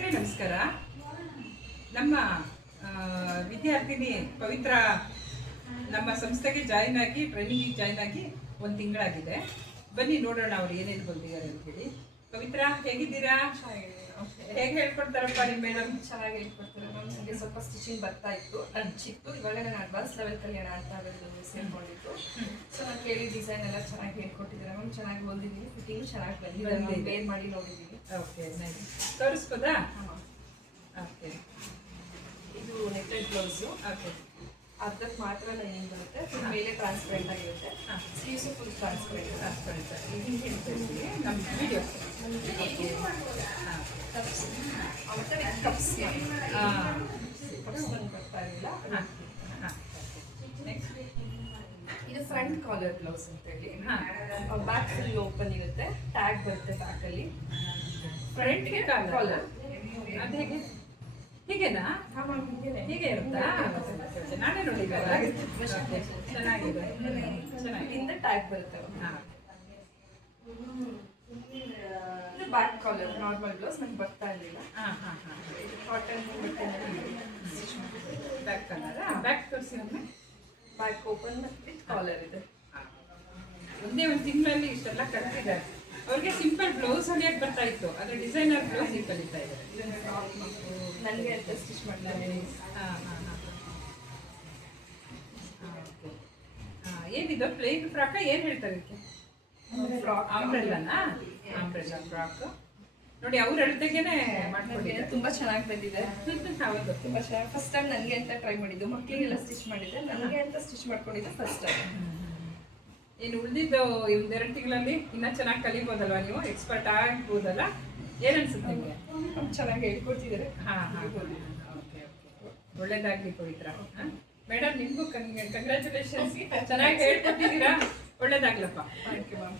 ನಮಸ್ಕಾರ. ನಮ್ಮ ವಿದ್ಯಾರ್ಥಿನಿ ಪವಿತ್ರ ನಮ್ಮ ಸಂಸ್ಥೆಗೆ ಜಾಯಿನ್ ಆಗಿ ಟ್ರೈನಿಂಗಿಗೆ ಜಾಯಿನ್ ಆಗಿ 1 ತಿಂಗಳಾಗಿದೆ. ಬನ್ನಿ ನೋಡೋಣ ಅವ್ರು ಏನೇನು ಬಂದಿದ್ದಾರೆ ಅಂತೇಳಿ. ಪವಿತ್ರ, ಹೇಗಿದ್ದೀರಾ? ಹೇಗೆ ಹೇಳ್ಕೊಡ್ತಾರಪ್ಪ ನಿಮ್ಮ ಮೇಡಮ್? ಚೆನ್ನಾಗಿ ಹೇಳ್ಕೊಡ್ತಾರೆ ಮ್ಯಾಮ್. ನನಗೆ ಸ್ವಲ್ಪ ಸ್ಟಿಚಿಂಗ್ ಬರ್ತಾ ಇತ್ತು, ಚಿಕ್ಕು. ಇವಾಗ ನಾನು ಅಡ್ವಾನ್ಸ್ ಲೆವೆಲ್ ಕಲಿಯೋಣ ಅಂತ ಅದನ್ನು ಸೇರ್ಕೊಂಡಿತ್ತು. ಸೊ ನಾನು ಕೇಳಿ ಡಿಸೈನ್ ಎಲ್ಲ ಚೆನ್ನಾಗಿ ಹೇಳ್ಕೊಟ್ಟಿದ್ದಾರೆ ಮ್ಯಾಮ್. ಚೆನ್ನಾಗಿ ಹೊಲ್ದಿದ್ದೀನಿ, ಫಿಟ್ಟಿಂಗ್ ಚೆನ್ನಾಗಿ ಬಂದಿದೆ, ವೇರ್ ಮಾಡಿ ನೋಡಿದ್ದೀನಿ. Okay, nice. ತೋರಿಸ್ಬೋದಾ? ಓಕೆ, ಇದು ನೆಟ್ಟೆಡ್ ಬ್ಲೌಸು. ಓಕೆ, ಅರ್ಧಕ್ಕೆ ಮಾತ್ರ ಲೈನಿಂಗ್ ಬರುತ್ತೆ, ಮೇಲೆ ಟ್ರಾನ್ಸ್ಪರೆಂಟ್ ಆಗಿರುತ್ತೆ. Sleeves full transparent. ಹಿಂಗೆ ಹೇಳ್ತಿರ್ತೀವಿ ನಮ್ಮ ವಿಡಿಯೋ. ಮತ್ತು ಕಪ್ಸ್ ನನಗೆ ಬರ್ತಾ ಇರಲಿಲ್ಲ. ನೆಕ್ಸ್ಟ್ ಇದು ಫ್ರಂಟ್ ಕಾಲರ್ ಬ್ಲೌಸ್ ಅಂತೇಳಿ. ಬ್ಯಾಕ್ ಫುಲ್ ಓಪನ್ ಇರುತ್ತೆ, ಟ್ಯಾಗ್ ಬರುತ್ತೆ ಬ್ಯಾಕಲ್ಲಿ. ಫ್ರಂಟ್ಗೆ ಕಾಲರ್ ಅದು ಹೇಗೆ? ಹೀಗೆನಾ? ಹೀಗೆ ಇರುತ್ತಾ? ನಾನೇ ನೋಡಿದ್ದೆ. ಚೆನ್ನಾಗಿದೆ, ಹಿಂದೆ ಟ್ಯಾಗ್ ಬರುತ್ತೆ. ಹಾಂ, ಇದು ಬ್ಯಾಕ್ ಕಾಲರ್ ನಾರ್ಮಲ್ ಬ್ಲೌಸ್ ನನಗೆ ಬರ್ತಾ ಇರಲಿಲ್ಲ. ಹಾಂ ಹಾಂ ಹಾಂ ಕಾಟನ್ ಬ್ಯಾಕ್ ಕಲರಾ? ಬ್ಯಾಕ್ ತೋರಿಸಿ ಒಮ್ಮೆ. ಬ್ಯಾಕ್ ಓಪನ್ ವಿತ್ ಕಾಲರ್ ಇದೆ. ಒಂದೇ 1 ತಿಂಗಳಲ್ಲಿ ಇಷ್ಟೆಲ್ಲ ಕಲ್ತಿದ್ದಾರೆ. ಅವ್ರಿಗೆ ಸಿಂಪಲ್ ಬ್ಲೌಸ್ ಹೊಲಿಯಕ್ಕೆ ಬರ್ತಾ ಇತ್ತು, ಆದರೆ ಡಿಸೈನರ್ ಬ್ಲೌಸ್ ಕಲಿತಾ ಇದ್ದಾರೆ. ನನಗೆ ಅಂತ ಸ್ಟಿಚ್ ಮಾಡ್ತಾರೆ. ಹಾಂ ಹಾಂ ಹಾಂ ಓಕೆ. ಏನಿದು ಪ್ಲೇನ್ ಫ್ರಾಕ? ಏನು ಹೇಳ್ತಾರೆ ಇದಕ್ಕೆ? ಆಂಬ್ರೆಲ್ಲನಾ? ಆಂಬ್ರೆಲ್ಲ ಫ್ರಾಕ್ ನೋಡಿ, ಅವ್ರ ಅಳತೆಗೆನೆ ಮಾಡ್ಕೊಂಡಿದ್ದಾರೆ. ತುಂಬ ಚೆನ್ನಾಗಿ ಬಂದಿದೆ. ಹೌದು, ತುಂಬ ಚೆನ್ನಾಗಿ. ಫಸ್ಟ್ ಟೈಮ್ ನನಗೆ ಅಂತ ಟ್ರೈ ಮಾಡಿದ್ದು, ಮಕ್ಕಳಿಗೆಲ್ಲ ಸ್ಟಿಚ್ ಮಾಡಿದ್ದೆ, ನನಗೆ ಅಂತ ಸ್ಟಿಚ್ ಮಾಡ್ಕೊಂಡಿದ್ದೆ ಫಸ್ಟ್ ಟೈಮ್. ಏನು ಉಳಿದಿದ್ದು 1-2 ತಿಂಗಳಲ್ಲಿ ಇನ್ನೂ ಚೆನ್ನಾಗಿ ಕಲಿಬೋದಲ್ವಾ? ನೀವು ಎಕ್ಸ್ಪರ್ಟ್ ಆಗ್ಬೋದಲ್ಲ? ಏನು ಅನ್ಸುತ್ತೆ ನಿಮಗೆ? ಚೆನ್ನಾಗಿ ಹೇಳ್ಕೊಡ್ತಿದ್ದಾರೆ. ಹಾಂ ಹಾಂ ಓಕೆ ಓಕೆ, ಒಳ್ಳೇದಾಗಲಿ ಪವಿತ್ರ. ಮೇಡಮ್, ನಿಮಗೂ ಕಂಗ್ರ್ಯಾಚುಲೇಷನ್ಸ್. ಚೆನ್ನಾಗಿ ಹೇಳ್ಕೊಟ್ಟಿದ್ದೀರಾ, ಒಳ್ಳೇದಾಗ್ಲಪ್ಪ. Thank you ma'am.